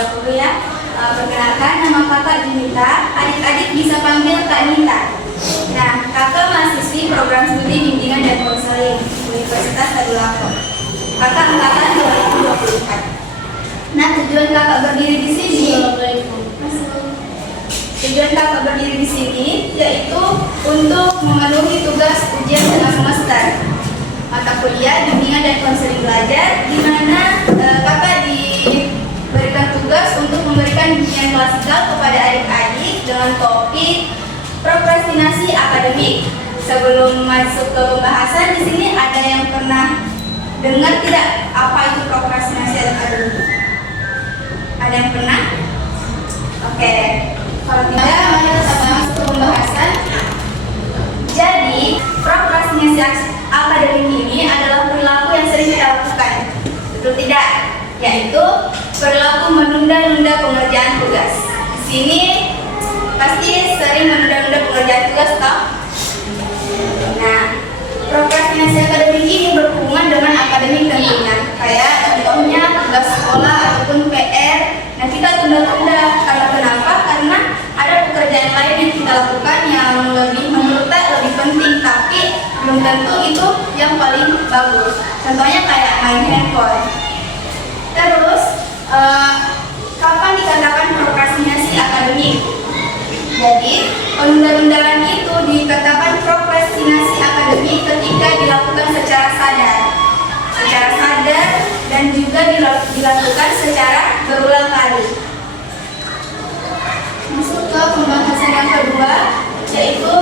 dahulu ya. Perkenalkan, nama kakak Junita, adik-adik bisa panggil Kak Nita. Nah, kakak mahasiswi program studi bimbingan dan konseling Universitas Tadulako. Kakak angkatan 2024. Nah, tujuan kakak berdiri di sini yaitu untuk memenuhi tugas ujian tengah semester mata kuliah bimbingan dan konseling belajar, di mana kakak diberikan tugas untuk memberikan bimbingan klasikal kepada adik-adik dengan topik prokrastinasi akademik. Sebelum masuk ke pembahasan, di sini ada yang pernah dengar tidak apa itu prokrastinasi akademik? Ada yang pernah? Oke. Kalau tidak, mari kita masuk ke pembahasan. Jadi, prokrastinasi akademik ini adalah perilaku yang sering kita lakukan. Betul tidak? Yaitu perilaku menunda-nunda pengerjaan tugas. Di sini pasti sering menunda-nunda pengerjaan tugas, toh? Nah, prokrastinasi akademik ini berhubungan dengan akademik tentunya. Kayak contohnya tugas sekolah ataupun PR. Nah, kita tunda-tunda. Karena kenapa? Karena ada pekerjaan lain yang kita lakukan yang menurut kita lebih penting, tapi belum tentu itu yang paling bagus. Contohnya kayak main handphone. Terus, kapan dikatakan prokrastinasi akademik? Jadi, penunda-tundaan itu dikatakan prokrastinasi akademik ketika dilakukan secara sadar dan juga dilakukan secara berulang kali. Masuk ke pembahasan yang kedua, yaitu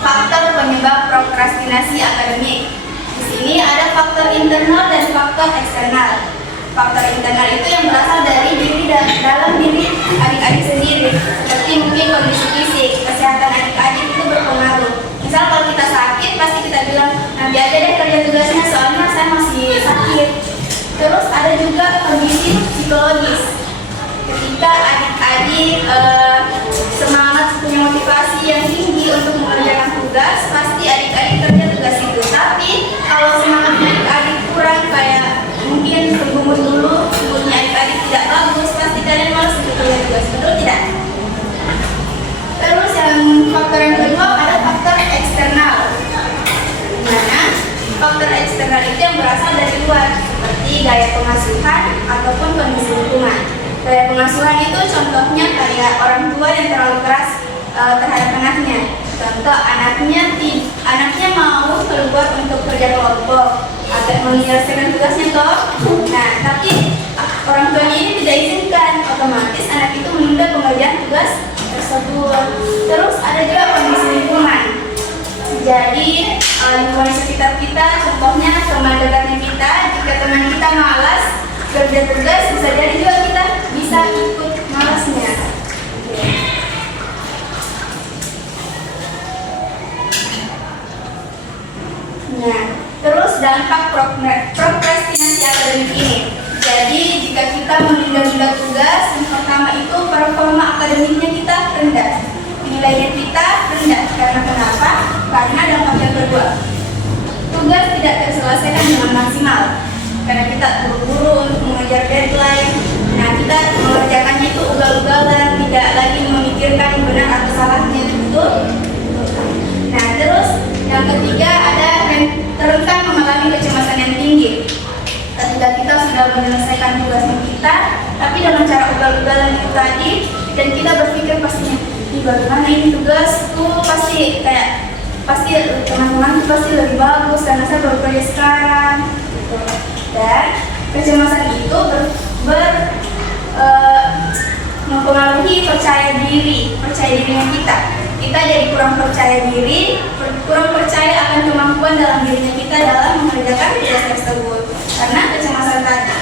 faktor penyebab prokrastinasi akademik. Di sini ada faktor internal dan faktor eksternal. Faktor internal itu yang berasal dari dalam diri adik-adik sendiri, seperti mungkin kondisi fisik, kesehatan adik-adik itu berpengaruh. Misal kalau kita sakit, pasti kita bilang nanti aja deh kerja tugasnya soalnya saya masih sakit. Terus ada juga kondisi psikologis. Ketika adik-adik semangat, punya motivasi yang tinggi untuk mengerjakan tugas, pasti adik-adik kerja tugas itu. Tapi kalau semangat adik-adik kurang, kayak mungkin bergumul dulu, moodnya adik-adik tidak bagus, pasti kalian malas untuk kerja tugas. Betul tidak? Terus yang faktor yang kedua ada faktor eksternal. Dimana faktor eksternal itu yang berasal dari luar, seperti gaya pengasuhan ataupun kondisi lingkungan. Gaya pengasuhan itu contohnya kayak orang tua yang terlalu keras terhadap anaknya. Contoh, anaknya mau keluar untuk kerja kelompok, agak menyelesaikan tugasnya toh. Nah, tapi orang tuanya ini tidak izinkan, otomatis anak itu menunda pengerjaan tugas tersebut. Terus ada juga kondisi lingkungan. Jadi lingkungan sekitar kita, contohnya teman dekatnya kita, jika teman kita malas kerja tugas, bisa jadi juga kita bisa ikut malasnya. Nah, terus dampak prokrastinasi akademik ini. Jadi jika kita menunda-nunda tugas, yang pertama itu performa akademiknya kita rendah, nilainya kita rendah. Karena kenapa? Karena dampak yang kedua, tugas tidak terselesaikan dengan maksimal. Karena kita buru-buru untuk mengejar deadline. Nah, kita mengerjakannya itu ugal-ugalan, tidak lagi memikirkan benar atau salahnya, betul? Nah, terus yang ketiga ada rentan mengalami kecemasan yang tinggi. Ketika kita sudah menyelesaikan tugasnya kita, tapi dengan cara ugal-ugalan itu tadi, dan kita berpikir pastinya, bagaimana ini tugasku, pasti teman-teman pasti lebih bagus karena saya baru kerja sekarang. Dan kecemasan itu mempengaruhi percaya dirinya kita. Kita jadi kurang percaya diri, kurang percaya akan kemampuan dalam dirinya kita dalam mengerjakan tugas tersebut karena kecemasan tadi.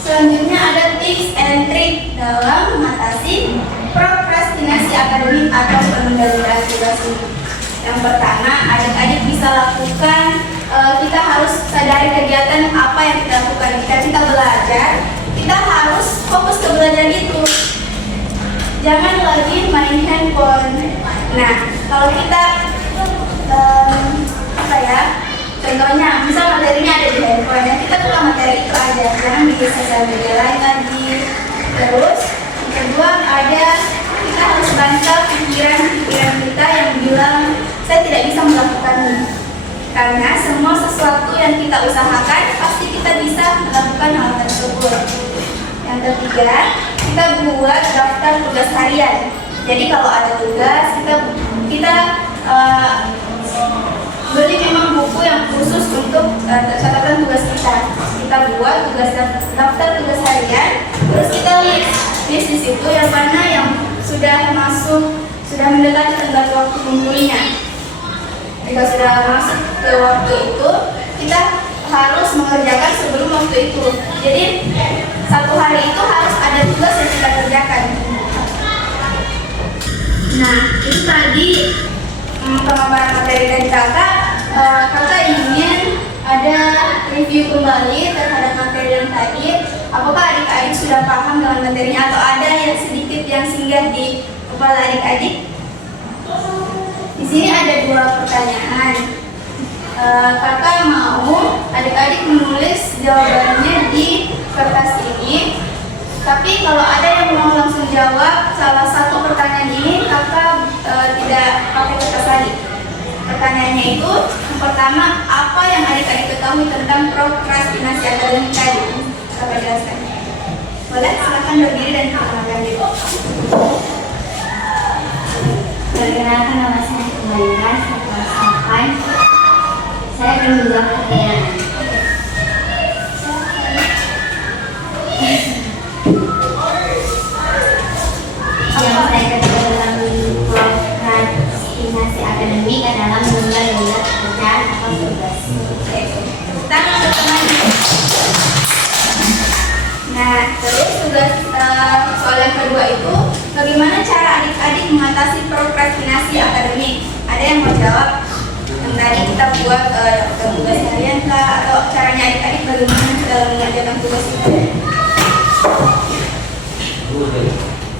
Selanjutnya ada tips and trick dalam mengatasi prokrastinasi akademik atau penunda-tundaan tugas ini. Yang pertama, adik-adik bisa lakukan, kita harus sadari kegiatan apa yang kita lakukan. Jika kita belajar, kita harus fokus ke belajar itu. Jangan lagi main handphone. Nah, kalau kita Contohnya, misal materinya ada di handphone, ya kita buka materi itu aja, jangan bikin sosial media lain lagi. Terus, yang kedua ada kita harus bantah pikiran kita yang bilang saya tidak bisa melakukan ini. Karena semua sesuatu yang kita usahakan pasti kita bisa melakukan hal tersebut. Yang ketiga, kita buat daftar tugas harian. Jadi kalau ada tugas, kita beli memang buku yang khusus untuk catatan tugas kita. Kita buat daftar tugas harian, terus kita list di situ yang mana yang sudah mendekati tenggat waktu kumpulnya. Jika sudah masuk ke waktu itu, kita harus mengerjakan sebelum waktu itu. Jadi satu hari itu harus ada tugas yang kita kerjakan. Nah, itu tadi pemaparan materi dari kakak. Kakak ingin ada review kembali terhadap materi yang tadi. Apakah adik-adik sudah paham dengan materinya atau ada yang sedikit yang singgah di kepala adik-adik? Di sini ada 2 pertanyaan. Kakak mau adik-adik menulis jawabannya di kertas ini. Tapi kalau ada yang mau langsung jawab salah satu pertanyaan ini, kakak tidak pakai kertas lagi. Pertanyaannya itu, yang pertama, apa yang adik-adik ketahui tentang prokrastinasi akademik tadi? Kakak jelaskan. Boleh, silakan berdiri dan perkenalkan diri. Perkenalkan, nama saya Kemaira, setelah sampai saya akan menjawab pertanyaan. Yang saya ketahui dalam prokrastinasi akademik adalah menunda pekerjaan atau tugas. Tangan berteman. Nah, terus tugas soal yang kedua itu, bagaimana cara adik-adik mengatasi prokrastinasi akademik? Ada yang mau jawab? Yang tadi kita buat daftar tugas harian kah? Atau caranya adik-adik bagaimana dalam mengerjakan tugas itu?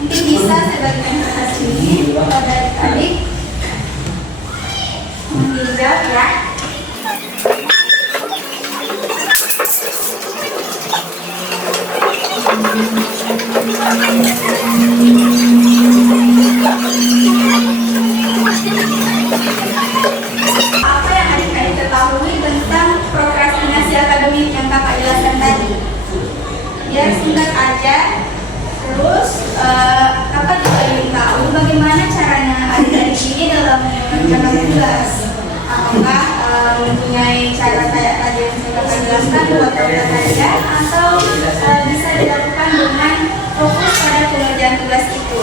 Mungkin bisa saya bagikan kertas ini kepada adik-adik. Mungkin jawab ya. Apa yang adik-adik ketahui tentang prokrastinasi akademik yang kakak jelaskan tadi? Ya singkat aja. Terus kakak juga ingin tahu bagaimana caranya adik-adik ini dalam mengerjakan tugas. Apakah mempunyai cara kayak tadi yang saya kakak jelaskan buat daftar harian atau bisa dilakukan dengan fokus pada pengerjaan tugas itu.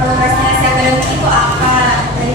Prokrastinasi akademik itu apa? Dari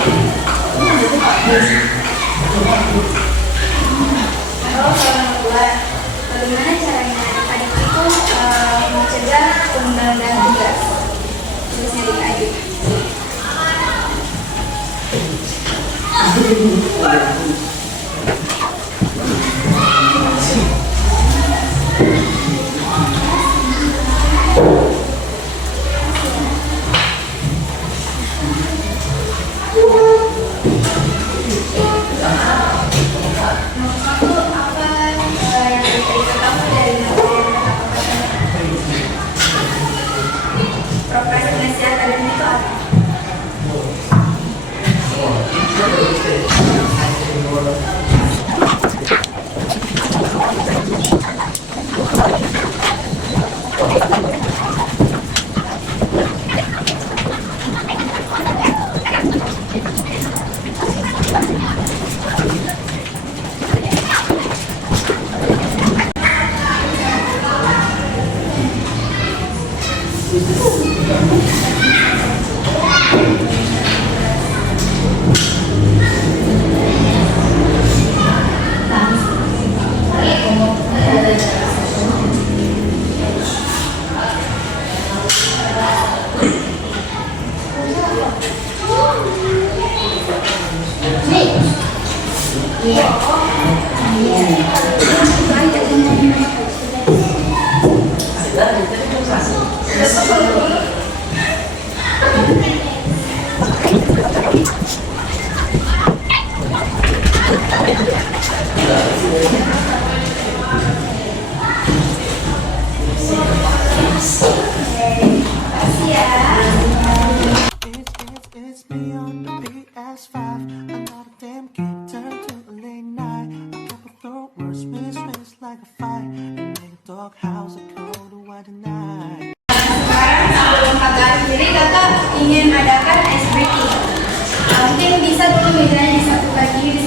Kalau soal nomor 2, bagaimana caranya adik-adik itu mencegah penundaan tugas? Tugasnya adik-adik. Nomor 1, apa yang adik-adik ketahui dari materi yang prokrastinasi akademik itu apa? It's me on the PS5. Another damn game turned to a late night. A couple throat words, miss like a fight. And make a doghouse a cold white night. Sekarang sebelum kakak sendiri, kakak ingin adakan ice breaking. Mungkin bisa dulu mejanya disatukan gini,